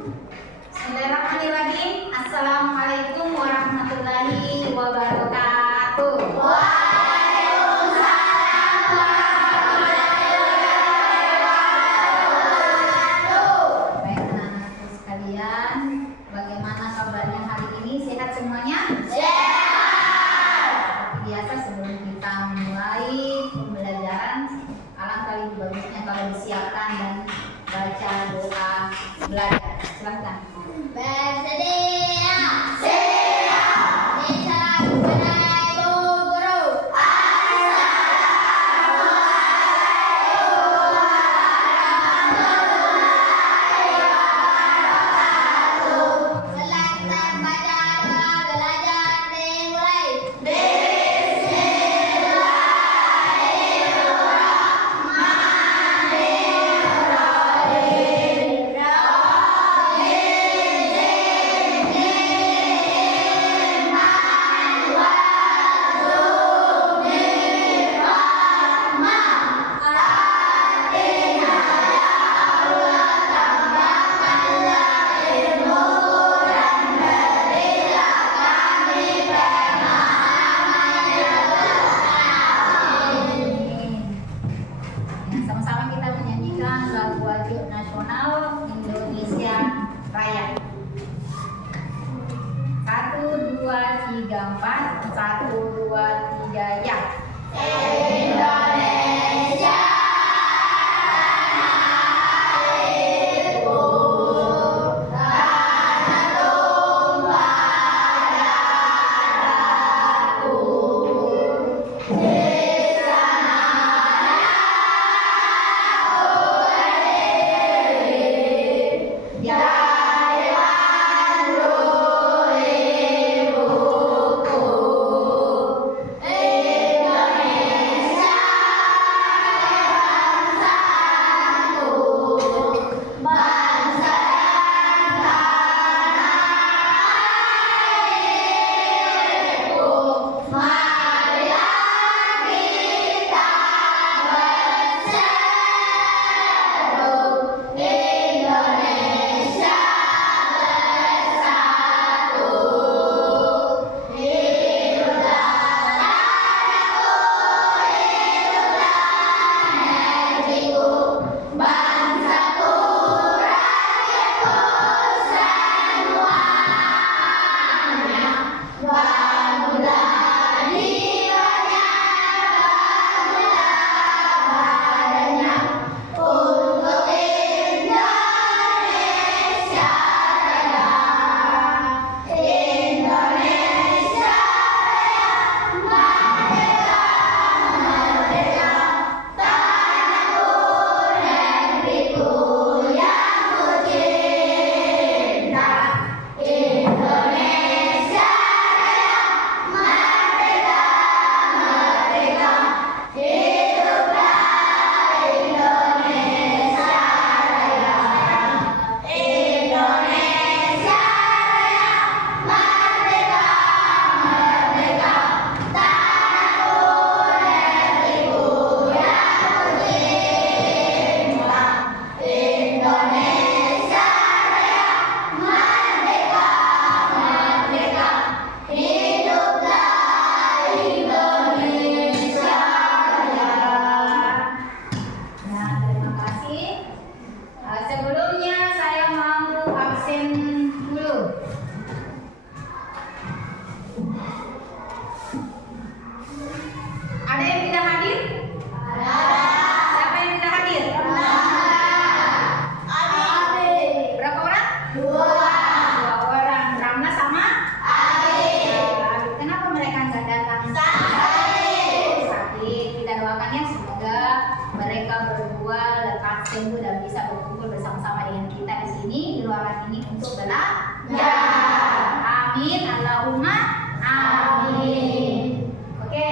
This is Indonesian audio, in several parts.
Bismillahirrahmanirrahim. Assalamualaikum warahmatullahi wabarakatuh. Baik anak-anakku sekalian, bagaimana kabarnya hari ini? Sehat semuanya? Sehat. Seperti biasa sebelum kita memulai pembelajaran, alangkah lebih bagusnya kalau disiapkan dan baca doa belajar. Silahkan. Bersedia. Siap. Minta kepada Ibu Guru. Silakan baca doa belajar dimulai. Sama-sama kita menyanyikan lagu wajib nasional Indonesia Raya. 1, 2, 3, 4. 1, 2, 3, ya. Indonesia sembuh dan bisa berkumpul bersama-sama dengan kita di sini di ruangan ini untuk belajar. Amin, Allahumma amin. Oke,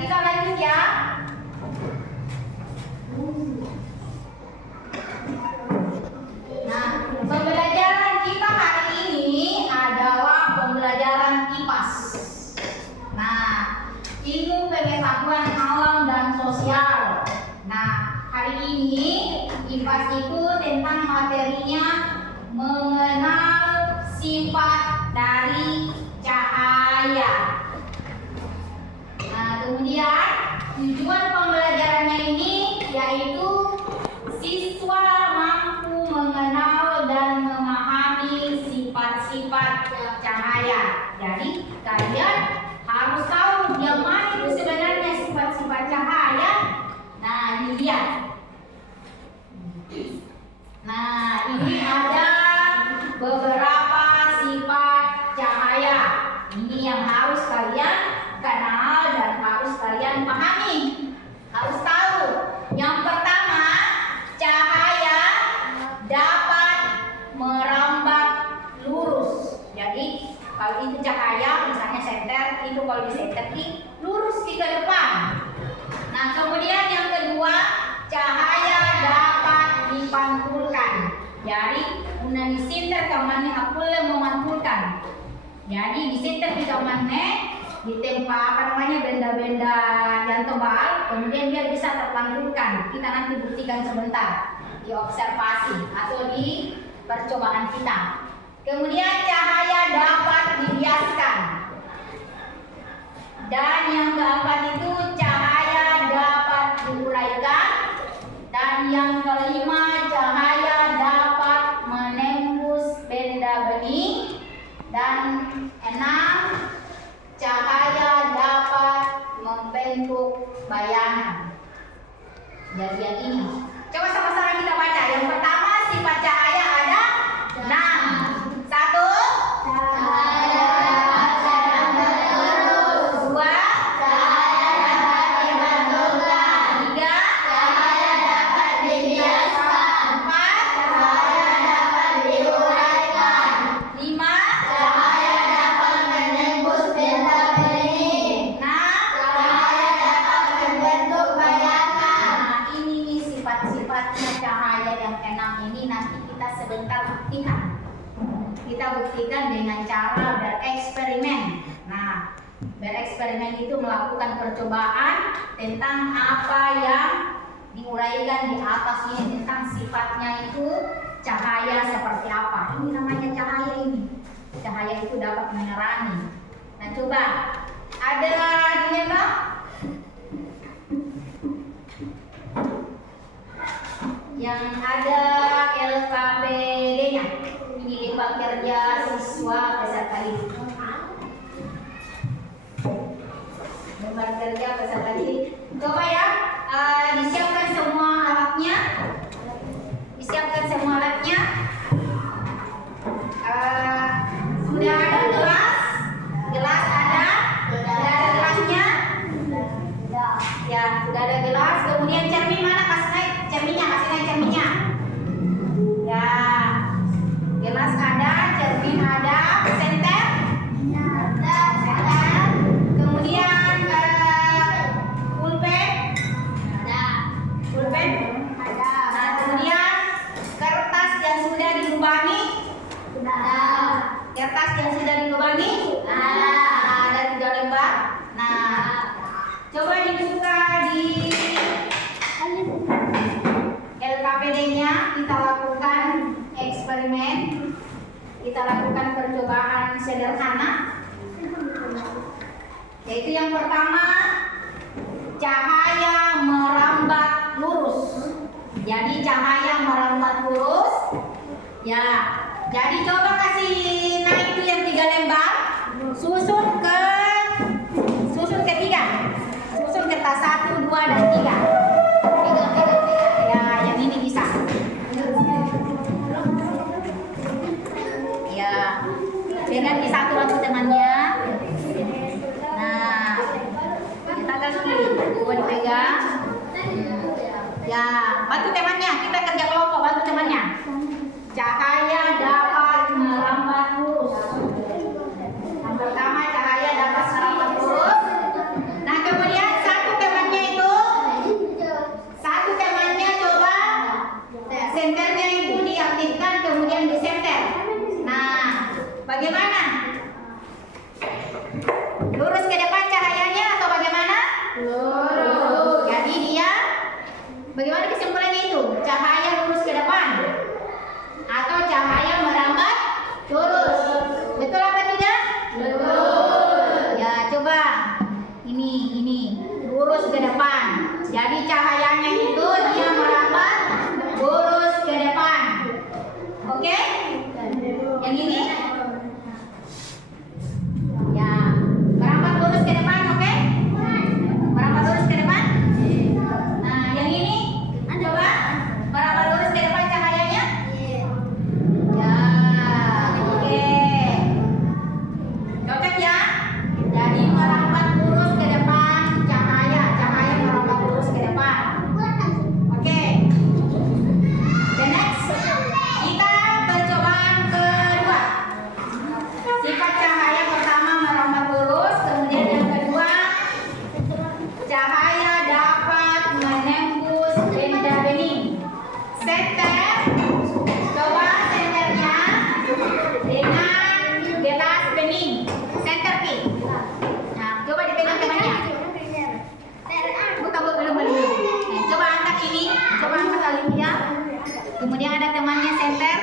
kita lanjut ya. Nah, pembelajaran kita hari ini adalah pembelajaran IPAS. Nah, ilmu pengetahuan alam dan sosial. Nah, hari ini IPAS itu tentang materinya Jadi kalian harus tahu yang mana itu sebenarnya sifat-sifat cahaya. Nah, ini lihat. Nah, ini ada beberapa sifat cahaya. Ini yang harus kalian kenal dan harus kalian pahami. Harus tahu. Yang pertama, cahaya dapat merambat lurus. Jadi, kalau itu cahaya, misalnya senter, itu kalau disenteri lurus ke depan. Nah, kemudian yang kedua, cahaya dapat dipantulkan. Jadi, una disinter kamarnya apule memantulkan. Jadi, disinter di kamarnya, ditempa benda-benda yang tebal, kemudian dia bisa terpantulkan. Kita nanti buktikan sebentar di observasi atau di percobaan kita. Kemudian cahaya dapat dibiaskan. Dan yang keempat itu cahaya dapat diuraikan. Dan yang kelima cahaya dapat menembus benda bening. Dan enam, cahaya dapat membentuk bayangan. Jadi yang ini. Coba sama-sama kita baca. Yang pertama sifat cahaya ada 6. 1, Cahaya dapat lurus. 2, Cahaya dapat dipantulkan. 3, Cahaya dapat dibiaskan. 4, Cahaya dapat diuraikan. 5, Cahaya dapat menembus benda bening. 6. Cahaya dapat membentuk bayangan. Nah, ini sifat-sifatnya cahaya yang 6 ini nanti kita sebentar buktikan. Kita buktikan dengan cara bereksperimen. Nah, bereksperimen itu melakukan percobaan tentang apa yang diuraikan di atas ini, tentang sifatnya itu cahaya seperti apa. Ini namanya cahaya ini. Cahaya itu dapat menerangi. Nah, coba ada ini Bang? Yang ada LKPD-nya. Ini lembar kerja siswa peserta didik. Lembar kerja peserta didik. Coba ya, disiapkan semua alatnya. Disiapkan semua alatnya. Sudah ada gelas? Gelas ada? Sudah ada gelasnya? Ya, sudah ada gelas. Kemudian cermin mana? Kasih naik cerminnya, kasih naik cerminnya. Ya, gelas ada, cermin ada, senter ada. Kemudian pulpen ada. Pulpen ada. Nah, kemudian kertas yang sudah dilubangi ada. Kertas yang sudah dilubangi ada 3 lembar. Nah, coba dibuka di LKPD-nya, kita lakukan eksperimen, kita lakukan percobaan sederhana. Yaitu yang pertama, cahaya merambat lurus. Jadi cahaya merambat lurus. Ya, jadi coba kasih naik itu yang 3 lembar, susun ketiga, susun kertas 1, 2, dan 3. Ya, yang ini bisa. Ya, pegang di satu bantu temannya. Nah, kita kasih buat dipegang. Ya, bantu temannya. Kita kerja kelompok, bantu temannya. Cahaya dapat merambat lurus. Yang pertama, cahaya dapat merambat lurus. Nah, kemudian satu temannya coba senternya itu diaktifkan, kemudian disenter. Nah, bagaimana? Lurus ke depan cahayanya atau bagaimana? Lurus. Jadi dia bagaimana kesimpulannya itu? Cahaya lurus ke depan atau cahaya merambat lurus? Betul apa tidak? Betul. Ya, coba ini lurus ke depan. Jadi cahayanya itu dia merambat lurus ke depan. Oke? Yang ini? namanya senter?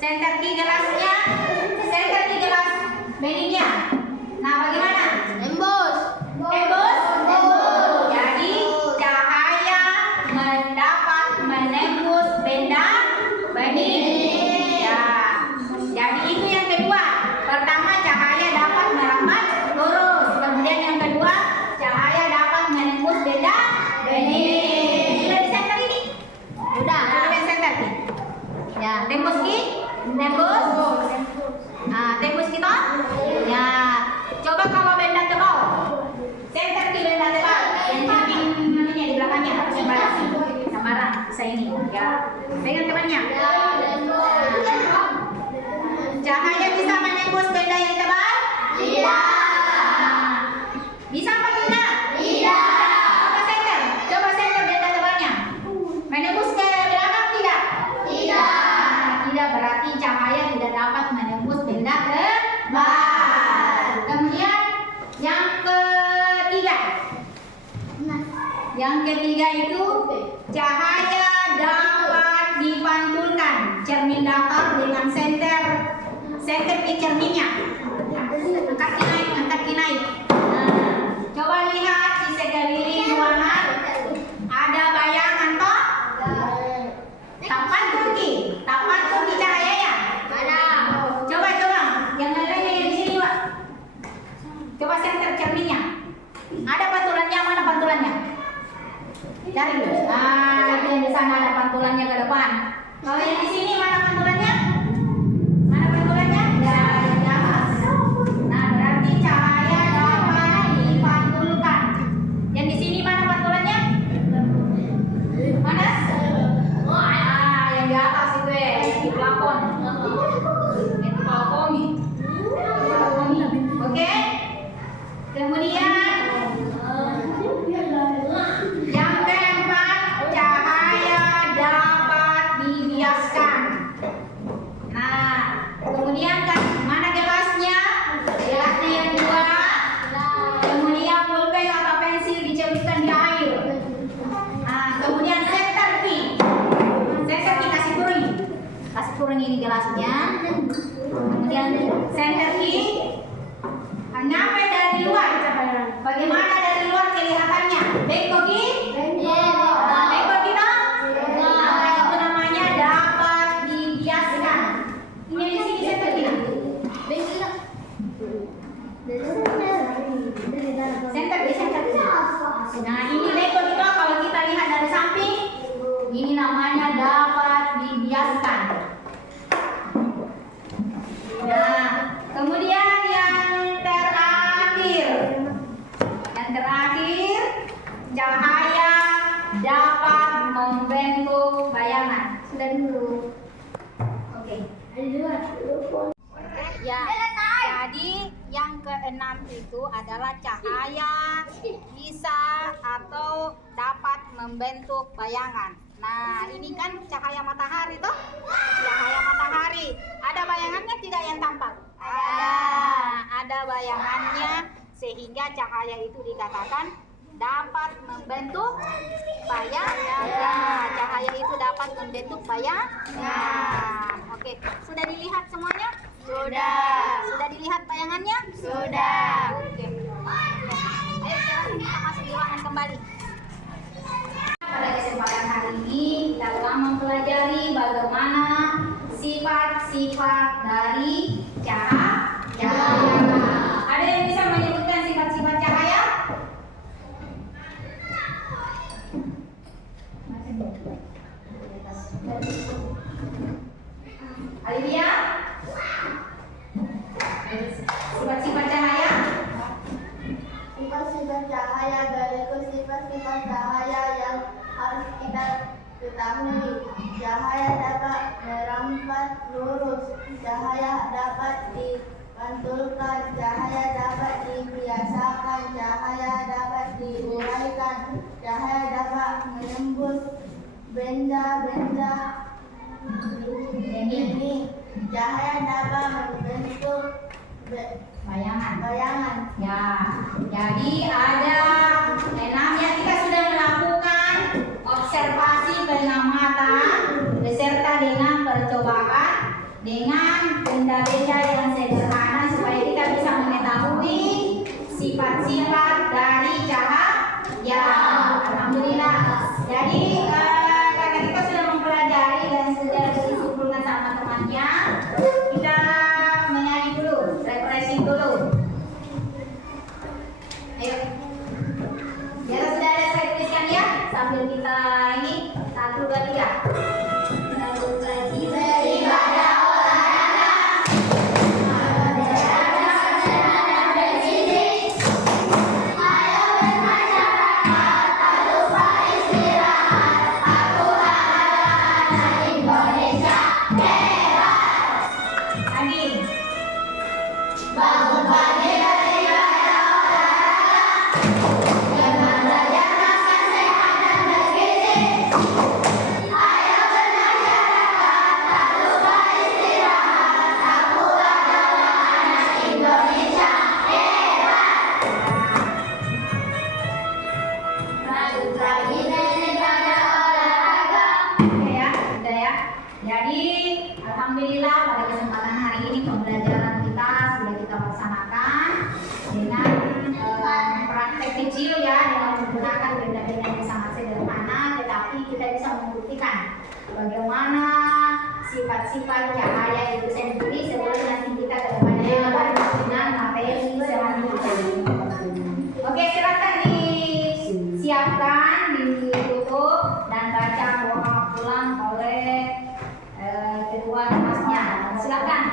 Senter di gelasnya, senter di gelas beningnya. Nah, bagaimana? Tembus. Tembus. Jadi cahaya mendapat menembus benda bening. Ya. Jadi itu yang kedua. Pertama, cahaya dapat merambat lurus. Kemudian yang kedua, cahaya dapat menembus benda bening. Sudah di center ini? Udah. Coba yang center Ki. Ya, tembus Ki. Tembus. Nah, tembus kita. Ya. Coba kalau benda tebal. Center Ki benda tebal. Yang samping namanya di belakangnya. Sambaran. Bisa ini. Ya. Pegang temannya. Cahaya bisa menembus benda yang tebal? Tidak. Bisa apa tidak? Tidak. Coba center benda tebalnya. Menembus ke belakang tidak? Tidak. Tidak, berarti cahaya tidak dapat menembus benda tebal. Kemudian yang ketiga. Yang ketiga itu cahaya dapat dipantulkan. Cermin datar dengan senter di cerminnya. Angkat ki naik. Nah, coba lihat di sekeliling ruangan ada bayangan toh? Tapan kunci cahaya ya? Ada. Coba yang lainnya di sini Pak. Coba senter cerminnya. Ada pantulannya, mana pantulannya? Cari dulu. Nah, yang di sana ada pantulannya ke depan. Kalau yang di sini mana pantulannya? Mana pantulannya? Ya, di atas. Nah, berarti cahaya dapat dipantulkan. Yang di sini mana pantulannya? Mana? Yang di atas itu ya, yang di plafon. Itu balkoni. Oke. Kemudian yang keempat, cahaya dapat dibiaskan. Nah, kemudian kan mana gelasnya? Gelasnya yang dua. Kemudian pulpen atau pensil dicelupkan di air. Nah, kemudian center ki kasih turun ini gelasnya. Kemudian center ki nyampe dari luar. Bagaimana dari luar kelihatannya? Bengkok ki? Bengkok kita? Nah, itu namanya dapat dibiaskan. Ini di sini center ki. Center ki. Nah, ini bengkok kita kalau kita lihat dari samping, ini namanya dapat dibiaskan. Nah, kemudian yang terakhir, cahaya dapat membentuk bayangan. Sudah dulu. Oke. Ya, jadi yang keenam itu adalah cahaya bisa atau dapat membentuk bayangan. Nah, ini kan cahaya matahari toh? Cahaya matahari. Ada bayangannya tidak yang tampak? Ada bayangannya, sehingga cahaya itu dikatakan dapat membentuk bayangan. Cahaya itu dapat membentuk bayangan. Oke, sudah dilihat semuanya? Sudah dilihat bayangannya? Sudah. Oke. Ayo sekarang kita masuk di ruangan kembali. Pada kesempatan hari ini kita telah mempelajari bagaimana sifat-sifat dari cahaya. Ada yang bisa menyebutkan sifat-sifat cahaya? Alivia? Sifat-sifat cahaya? Sifat-sifat cahaya berikut sifat-sifat cahaya yang harus kita ketahui. Cahaya dapat merambat lurus, cahaya dapat dipantulkan, cahaya dapat dibiasakan, cahaya dapat diuraikan, cahaya dapat menembus benda-benda ini, cahaya dapat membentuk bayangan. Ya, jadi ada 6 yang kita sudah melakukan observasi pengamatan beserta percobaan dengan benda-benda yang sederhana supaya kita bisa mengetahui sifat-sifat dari cahaya. Alhamdulillah. Jadi karena kita sudah mempelajari dan sudah disimpulkan sama temannya, kita menyanyi dulu, refreshing dulu. Ayo. Ya sudah ada saya tuliskan ya, sambil kita ini 1, 2, 3. Beribadah olahraga. Ayo bermasyarakat, tak lupa istirahat. Aku adalah anak Indonesia hebat. Lagi. Bangun pagi beribadah olahraga. Jangan belajar makan sehat dan bergizi. Ayo bermasyarakat, tak lupa istirahat. Aku adalah anak Indonesia hebat. Pagi beribadah olahraga. Oke ya, sudah ya. Jadi alhamdulillah pada kesempatan hari ini pembelajaran kita sudah kita laksanakan dengan praktek kecil ya, dengan menggunakan benda-benda yang sangat sederhana, tetapi kita bisa membuktikan bagaimana sifat-sifat cahaya itu sendiri sebelum nanti kita ke depannya dengan materi selanjutnya. Oke, silakan disiapkan, ditutup dan baca doa pulang oleh kedua kelasnya. Silakan.